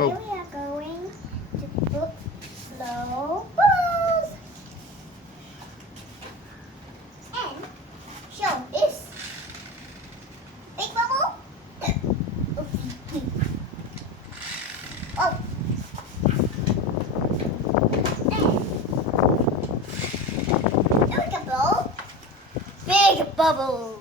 Go. we are going to put slow bubbles. And show this. Big bubble. Oopsie. Oh. And there we go. Big bubble.